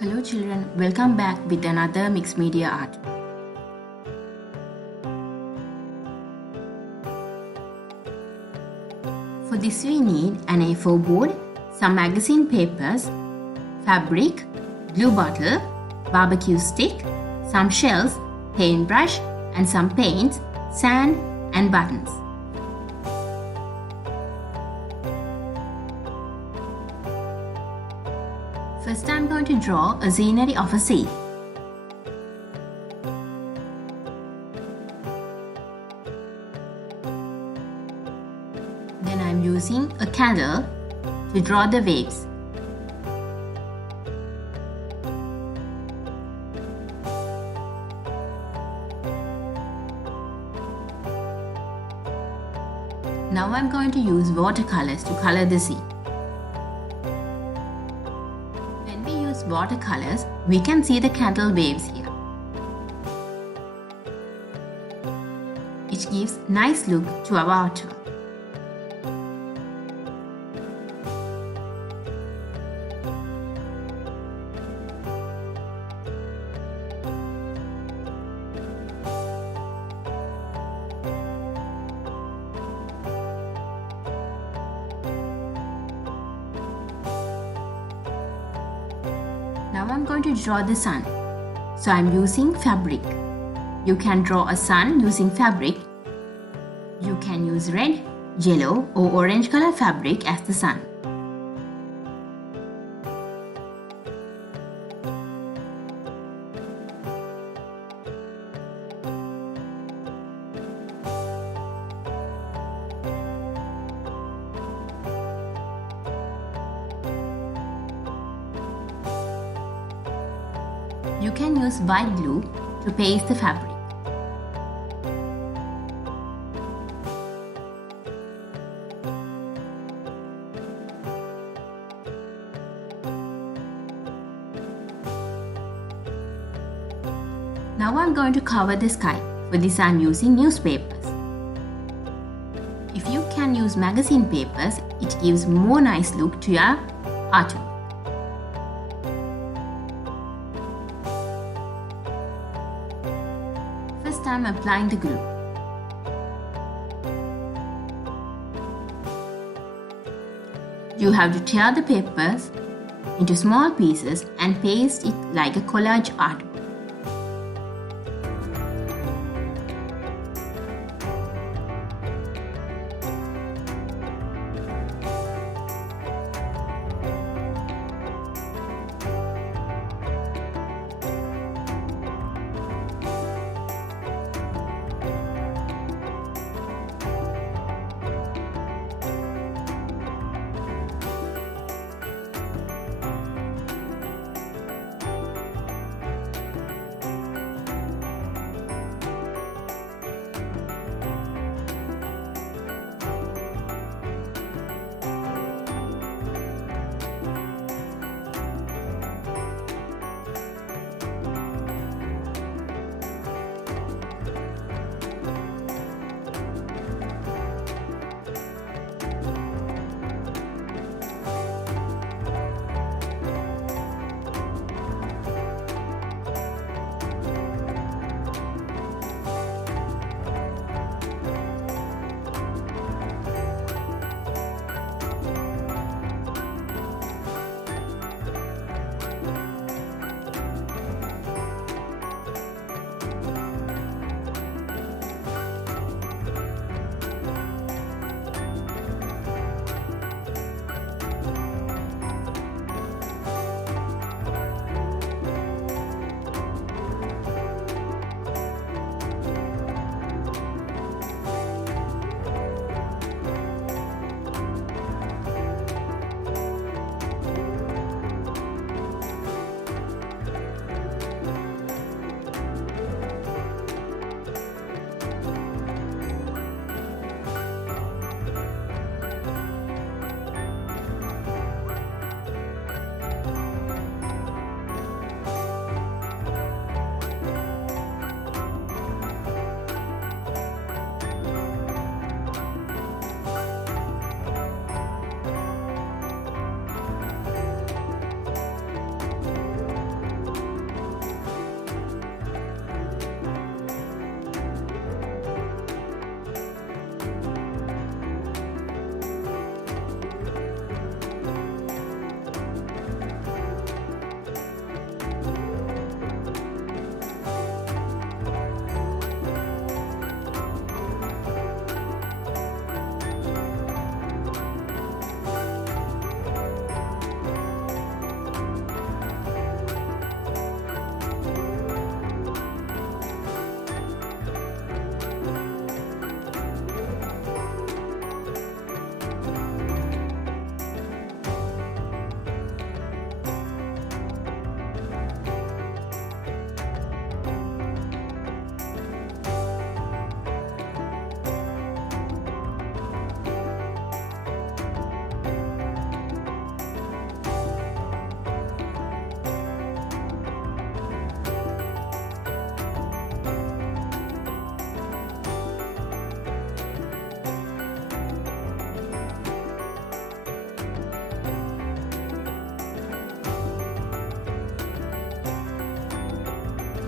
Hello children, welcome back with another mixed media art. For this we need an A4 board, some magazine papers, fabric, glue bottle, barbecue stick, some shells, paintbrush and some paints, sand and buttons. First I'm going to draw a scenery of a sea. Then I'm using a candle to draw the waves. Now I'm going to use watercolors to color the sea. When we use watercolors, we can see the candle waves here. It gives nice look to our artwork. Now I'm going to draw the sun. So I'm using fabric. You can draw a sun using fabric. You can use red, yellow or orange color fabric as the sun. You can use white glue to paste the fabric. Now I'm going to cover the sky. For this I'm using newspapers. If you can use magazine papers, it gives more nice look to your artwork. First I'm applying the glue. You have to tear the papers into small pieces and paste it like a collage artwork.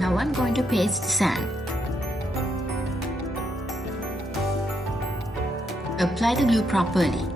Now I'm going to paste sand. Apply the glue properly.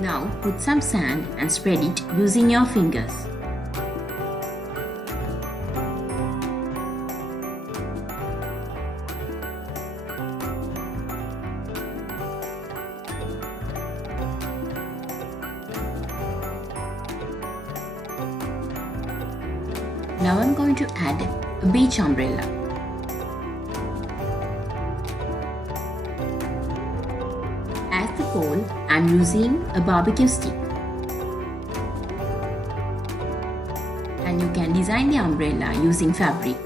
Now put some sand and spread it using your fingers. Now I'm going to add a beach umbrella. As the pole, I'm using a barbecue stick. And you can design the umbrella using fabric.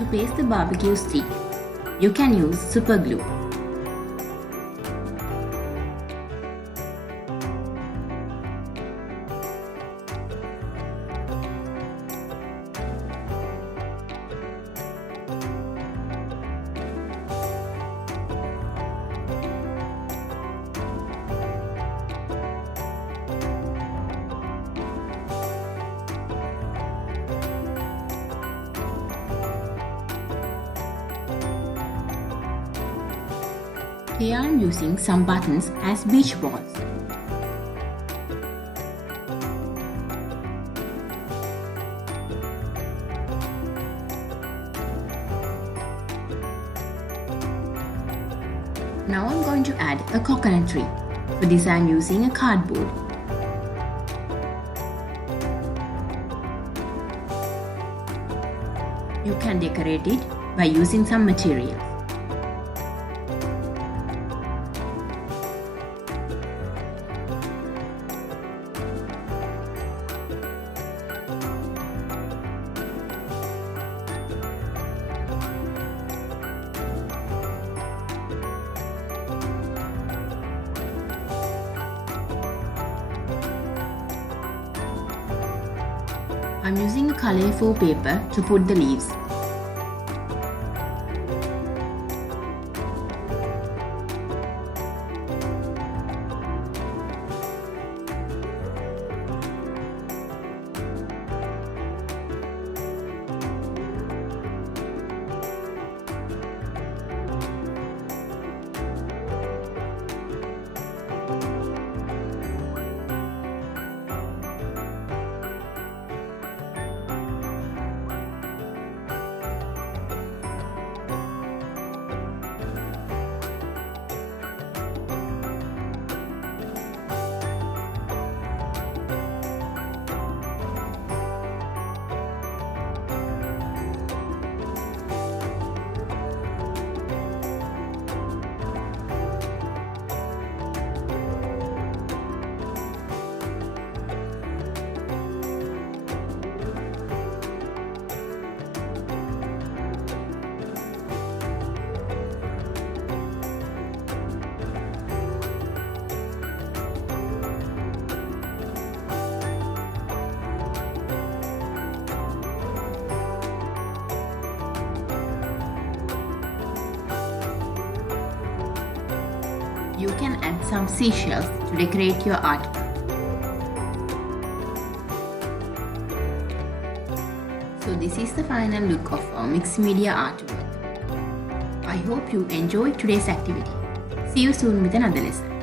To paste the barbecue stick, you can use super glue. Here I am using some buttons as beach balls. Now I'm going to add a coconut tree for design using a cardboard. You can decorate it by using some materials. I'm using a color A4 paper to put the leaves. You can add some seashells to decorate your artwork. So this is the final look of our mixed media artwork. I hope you enjoyed today's activity. See you soon with another lesson.